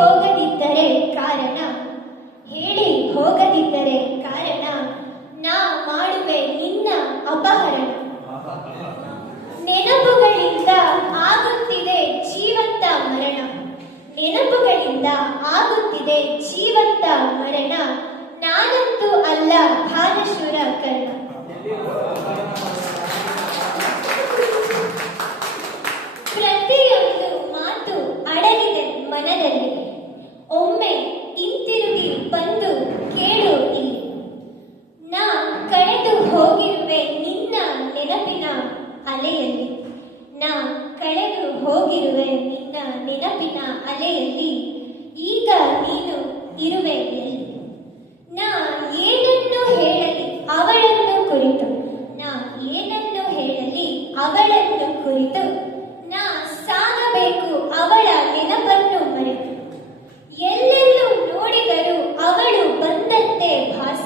ಹೋಗದಿದ್ದರೆ ಕಾರಣ, ಹೇಳಿ ಹೋಗದಿದ್ದರೆ ಕಾರಣ, ನಾ ಮಾಡುವೆ ನಿನ್ನ ಅಪಹರಣ. ನೆನಪುಗಳಿಂದ ಆಗುತ್ತಿದೆ ಜೀವಂತ ಮರಣ, ನೆನಪುಗಳಿಂದ ಆಗುತ್ತಿದೆ ಜೀವಂತ ಮರಣ, ನಾನಂತೂ ಅಲ್ಲ ಭಾನುಶೂರ ಕರ್ಣ. ಪ್ರತಿಯೊಂದು ಮಾತು ಅಡಗಿದೆ ಮನದಲ್ಲಿ, ಒಮ್ಮೆ ಹಿಂತಿರುಗಿ ಬಂದು ಕೇಳು ಇಲ್ಲಿ. ನಾ ಕಳೆದು ಹೋಗಿರುವೆ ನಿನ್ನ ನೆನಪಿನ ಅಲೆಯಲ್ಲಿ, ನಾ ಕಳೆದು ಹೋಗಿರುವೆ ನಿನ್ನ ನೆನಪಿನ ಅಲೆಯಲ್ಲಿ, ಈಗ ನೀನು ಇರುವೆ ಎಲ್ಲಿ? ನಾ ಏನನ್ನು ಹೇಳಲಿ ಅವಳನ್ನು ಕುರಿತು, ನಾ ಏನನ್ನು ಹೇಳಲಿ ಅವಳನ್ನು ಕುರಿತು, ನಾ ಸಾಗಬೇಕು ಅವಳ ನೆನಪನ್ನು ಮರೆತು. ಎಲ್ಲೆಲ್ಲೂ ನೋಡಿದರೂ ಅವಳು ಬಂದಂತೆ ಭಾಸ,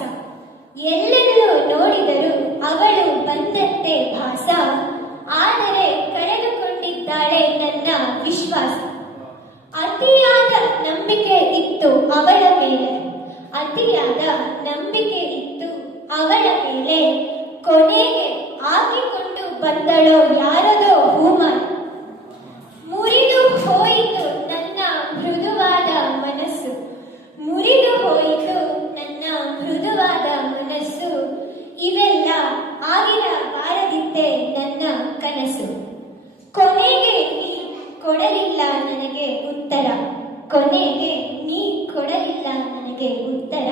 ಎಲ್ಲೆಲ್ಲೂ ನೋಡಿದರೂ ಅವಳು ಬಂದಂತೆ ಭಾಸ, ಆದರೆ ಕಳೆದುಕೊಂಡಿದ್ದಾಳೆ ನನ್ನ ವಿಶ್ವಾಸ. ಅತಿಯಾದ ನಂಬಿಕೆ ಇತ್ತು ಅವಳ ಮೇಲೆ, ಅತಿಯಾದ ನಂಬಿಕೆ ಇತ್ತು ಅವಳ ಮೇಲೆ, ಕೊನೆಗೆ ಹಾಕಿಕೊಂಡು ಬಂದಳೋ ಯಾರದೋ ಹೂಮಾಲೆ. ಮುರಿದು ಹೋಯಿತು ನನ್ನ ಮೃದುವಾದ ಮನಸ್ಸು, ಮುರಿದು ಹೋಯಿತು ನನ್ನ ಮೃದುವಾದ ಮನಸ್ಸು, ಇವೆಲ್ಲ ಆಗಿರಬಾರದಿದ್ದೆ ನನ್ನ ಕನಸು. ಕೊನೆಗೆ ನೀ ಕೊಡಲಿಲ್ಲ ನನಗೆ ಉತ್ತರ, ಕೊನೆಗೆ ನೀ ಕೊಡಲಿಲ್ಲ ನನಗೆ ಉತ್ತರ.